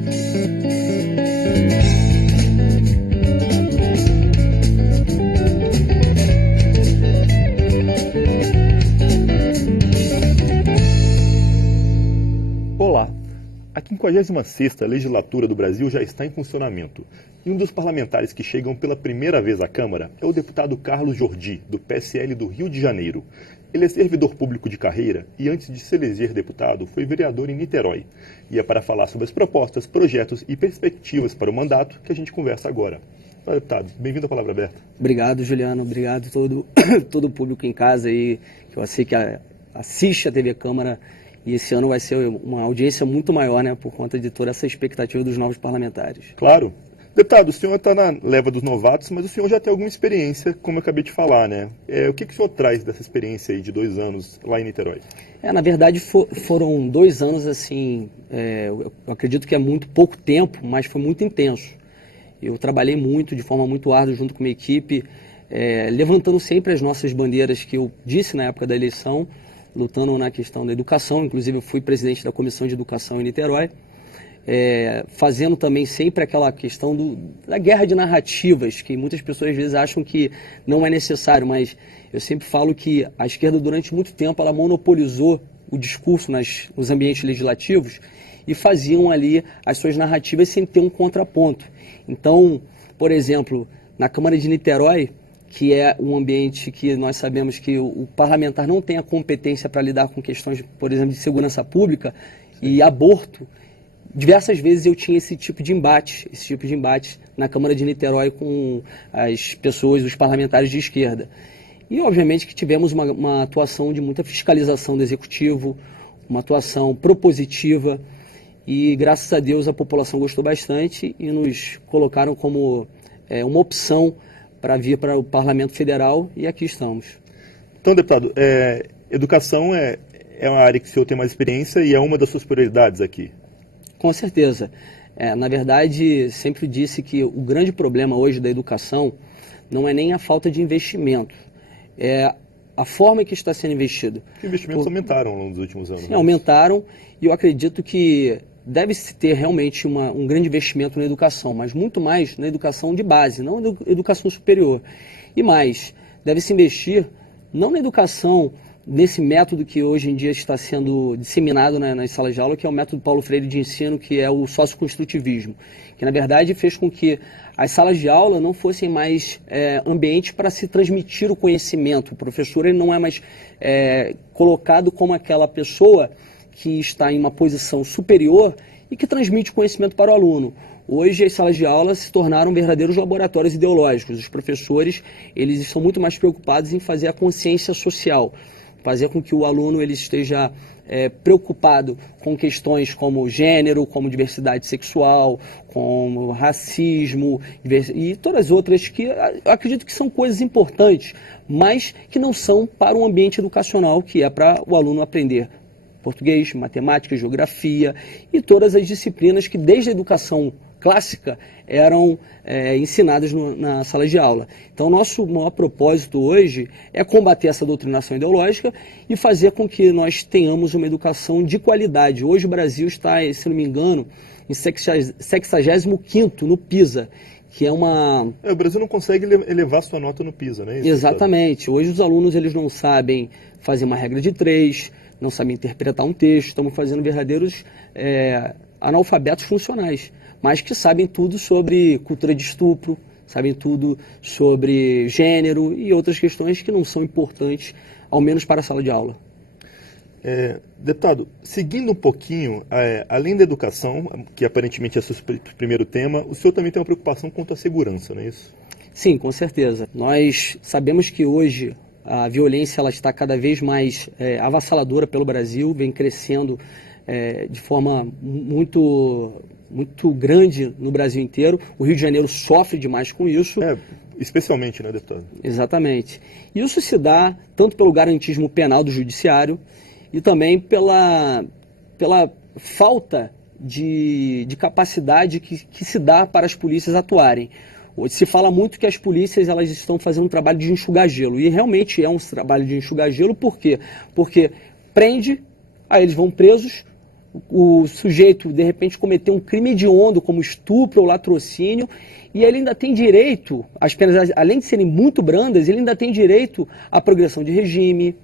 Olá, a 56ª legislatura do Brasil já está em funcionamento. E um dos parlamentares que chegam pela primeira vez à Câmara é o deputado Carlos Jordi, do PSL do Rio de Janeiro. Ele é servidor público de carreira e antes de se eleger deputado foi vereador em Niterói. E é para falar sobre as propostas, projetos e perspectivas para o mandato que a gente conversa agora. Olá, deputado, bem-vindo à Palavra Aberta. Obrigado, Juliano, obrigado a todo o público em casa aí, que eu sei que assiste a TV Câmara. E esse ano vai ser uma audiência muito maior, né, por conta de toda essa expectativa dos novos parlamentares. Claro. Deputado, o senhor está na leva dos novatos, mas o senhor já tem alguma experiência, como eu acabei de falar, né? O que o senhor traz dessa experiência aí de 2 anos lá em Niterói? Na verdade, foram 2 anos, assim, eu acredito que é muito pouco tempo, mas foi muito intenso. Eu trabalhei muito, de forma muito árdua, junto com a minha equipe, levantando sempre as nossas bandeiras que eu disse na época da eleição, lutando na questão da educação. Inclusive eu fui presidente da Comissão de Educação em Niterói, fazendo também sempre aquela questão da guerra de narrativas, que muitas pessoas às vezes acham que não é necessário, mas eu sempre falo que a esquerda durante muito tempo ela monopolizou o discurso nos ambientes legislativos e faziam ali as suas narrativas sem ter um contraponto. Então, por exemplo, na Câmara de Niterói, que é um ambiente que nós sabemos que o parlamentar não tem a competência para lidar com questões, por exemplo, de segurança pública e aborto, diversas vezes eu tinha esse tipo de embate na Câmara de Niterói com as pessoas, os parlamentares de esquerda. E, obviamente, que tivemos uma atuação de muita fiscalização do Executivo, uma atuação propositiva, e, graças a Deus, a população gostou bastante e nos colocaram como uma opção para vir para o Parlamento Federal, e aqui estamos. Então, deputado, educação é uma área que o senhor tem mais experiência e é uma das suas prioridades aqui? Com certeza. Na verdade, sempre disse que o grande problema hoje da educação não é nem a falta de investimento, é a forma que está sendo investido. Os investimentos aumentaram ao longo dos últimos anos. Sim, aumentaram, e eu acredito que deve-se ter realmente um grande investimento na educação, mas muito mais na educação de base, não na educação superior. E mais, deve-se investir não na educação, nesse método que hoje em dia está sendo disseminado nas salas de aula, que é o método Paulo Freire de ensino, que é o socioconstrutivismo, que na verdade fez com que as salas de aula não fossem mais ambientes para se transmitir o conhecimento. O professor ele não é mais colocado como aquela pessoa que está em uma posição superior e que transmite conhecimento para o aluno. Hoje as salas de aula se tornaram verdadeiros laboratórios ideológicos. Os professores eles estão muito mais preocupados em fazer a consciência social, fazer com que o aluno ele esteja preocupado com questões como gênero, como diversidade sexual, como racismo e todas as outras que eu acredito que são coisas importantes, mas que não são para um ambiente educacional, que é para o aluno aprender português, matemática, geografia e todas as disciplinas que desde a educação clássica eram ensinadas na sala de aula. Então, nosso maior propósito hoje é combater essa doutrinação ideológica e fazer com que nós tenhamos uma educação de qualidade. Hoje o Brasil está, se não me engano, em 65º no PISA, que é uma... O Brasil não consegue elevar sua nota no PISA, né? Exatamente. Hoje os alunos eles não sabem fazer uma regra de 3, não sabem interpretar um texto, estamos fazendo verdadeiros analfabetos funcionais, mas que sabem tudo sobre cultura de estupro, sabem tudo sobre gênero e outras questões que não são importantes, ao menos para a sala de aula. Deputado, seguindo um pouquinho, além da educação, que aparentemente é o seu primeiro tema, o senhor também tem uma preocupação quanto à segurança, não é isso? Sim, com certeza. Nós sabemos que hoje a violência ela está cada vez mais avassaladora pelo Brasil, vem crescendo de forma muito grande no Brasil inteiro. O Rio de Janeiro sofre demais com isso. Especialmente, né, deputado? Exatamente. Isso se dá tanto pelo garantismo penal do judiciário e também pela falta de capacidade que se dá para as polícias atuarem. Hoje se fala muito que as polícias elas estão fazendo um trabalho de enxugar gelo, e realmente é um trabalho de enxugar gelo. Por quê? Porque prende, aí eles vão presos, o sujeito, de repente, cometeu um crime hediondo, como estupro ou latrocínio, e ele ainda tem direito, as penas, além de serem muito brandas, ele ainda tem direito à progressão de regime,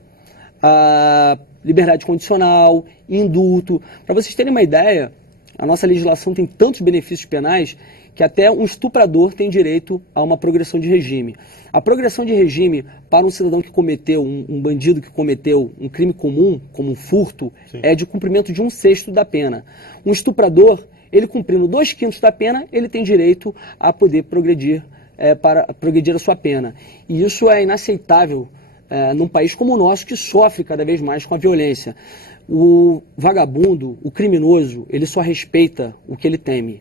à liberdade condicional, indulto. Para vocês terem uma ideia, a nossa legislação tem tantos benefícios penais que até um estuprador tem direito a uma progressão de regime. A progressão de regime para um cidadão que cometeu, um bandido que cometeu um crime comum, como um furto, sim, é de cumprimento de 1/6 da pena. Um estuprador, ele cumprindo 2/5 da pena, ele tem direito a poder progredir, para progredir a sua pena. E isso é inaceitável num país como o nosso, que sofre cada vez mais com a violência. O vagabundo, o criminoso, ele só respeita o que ele teme.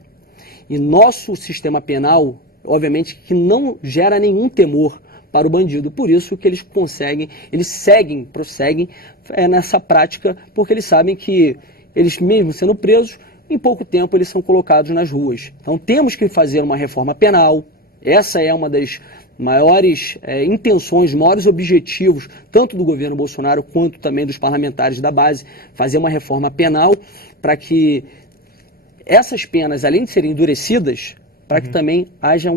E nosso sistema penal, obviamente, que não gera nenhum temor para o bandido. Por isso que eles prosseguem nessa prática, porque eles sabem que eles, mesmo sendo presos, em pouco tempo eles são colocados nas ruas. Então temos que fazer uma reforma penal. Essa é uma das maiores intenções, maiores objetivos, tanto do governo Bolsonaro quanto também dos parlamentares da base, fazer uma reforma penal para que essas penas, além de serem endurecidas, para que também haja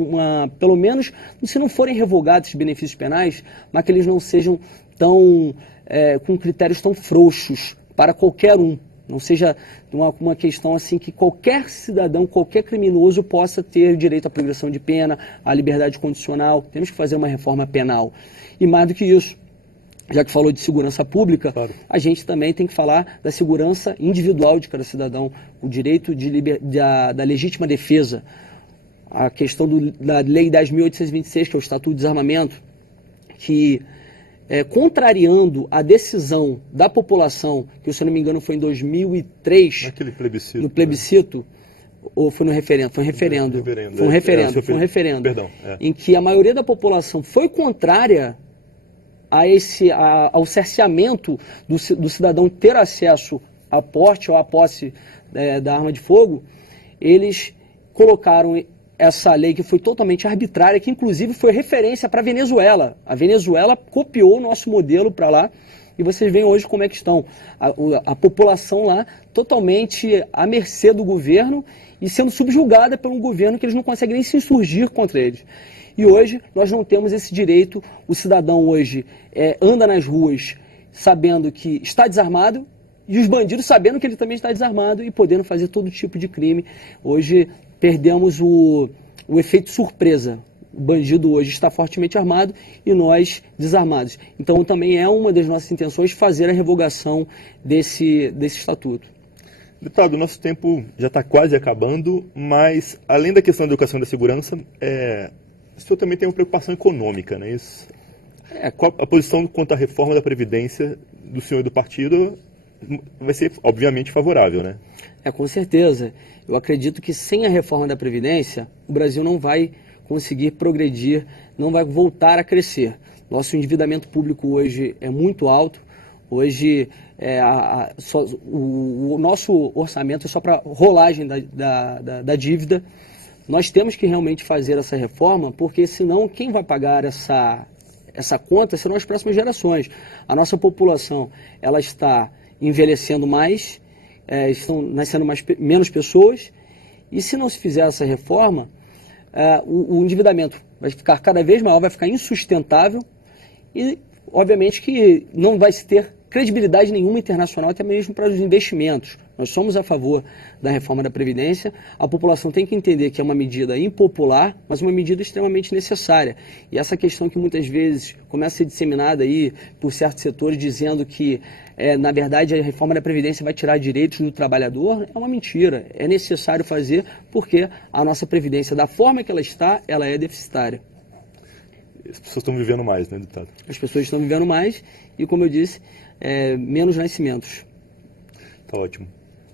pelo menos, se não forem revogados esses benefícios penais, mas que eles não sejam com critérios tão frouxos para qualquer um. Não seja uma questão assim que qualquer cidadão, qualquer criminoso possa ter direito à progressão de pena, à liberdade condicional. Temos que fazer uma reforma penal. E mais do que isso, já que falou de segurança pública, claro, a gente também tem que falar da segurança individual de cada cidadão, o direito da legítima defesa, a questão da Lei 10.826, que é o Estatuto de Desarmamento, que, contrariando a decisão da população, que, se eu não me engano, foi em 2003, naquele plebiscito, no plebiscito, ou foi no referendo? Foi um referendo. Foi um referendo. Perdão, em que a maioria da população foi contrária ao cerceamento do cidadão ter acesso a porte ou à posse da arma de fogo. Eles colocaram essa lei que foi totalmente arbitrária, que inclusive foi referência para a Venezuela. A Venezuela copiou o nosso modelo para lá, e vocês veem hoje como é que estão. A população lá totalmente à mercê do governo e sendo subjugada por um governo que eles não conseguem nem se insurgir contra eles. E hoje nós não temos esse direito. O cidadão hoje anda nas ruas sabendo que está desarmado, e os bandidos sabendo que ele também está desarmado e podendo fazer todo tipo de crime. Hoje perdemos o efeito surpresa. O bandido hoje está fortemente armado e nós desarmados. Então também é uma das nossas intenções fazer a revogação desse estatuto. Deputado, o nosso tempo já está quase acabando, mas além da questão da educação e da segurança, o senhor também tem uma preocupação econômica, não é isso? Qual a posição quanto à reforma da Previdência do senhor e do partido vai ser, obviamente, favorável, né? Com certeza. Eu acredito que sem a reforma da Previdência, o Brasil não vai conseguir progredir, não vai voltar a crescer. Nosso endividamento público hoje é muito alto. Hoje, o nosso orçamento é só para rolagem da dívida. Nós temos que realmente fazer essa reforma, porque senão quem vai pagar essa conta serão as próximas gerações. A nossa população, ela está envelhecendo mais, estão nascendo menos pessoas, e se não se fizer essa reforma, o endividamento vai ficar cada vez maior, vai ficar insustentável, e obviamente que não vai se ter credibilidade nenhuma internacional, até mesmo para os investimentos. Nós somos a favor da reforma da Previdência. A população tem que entender que é uma medida impopular, mas uma medida extremamente necessária. E essa questão que muitas vezes começa a ser disseminada aí por certos setores, dizendo que, na verdade, a reforma da Previdência vai tirar direitos do trabalhador, é uma mentira. É necessário fazer porque a nossa Previdência, da forma que ela está, ela é deficitária. As pessoas estão vivendo mais, né, deputado? As pessoas estão vivendo mais e, como eu disse, menos nascimentos. Tá ótimo.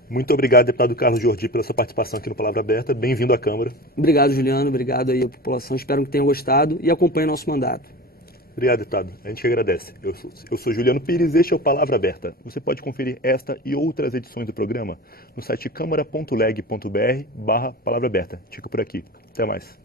Muito obrigado, deputado Carlos Jordi, pela sua participação aqui no Palavra Aberta. Bem-vindo à Câmara. Obrigado, Juliano. Obrigado aí à população. Espero que tenham gostado e acompanhem nosso mandato. Obrigado, deputado. A gente agradece. Eu sou Juliano Pires, este é o Palavra Aberta. Você pode conferir esta e outras edições do programa no site câmara.leg.br/Palavra Aberta. Fica por aqui. Até mais.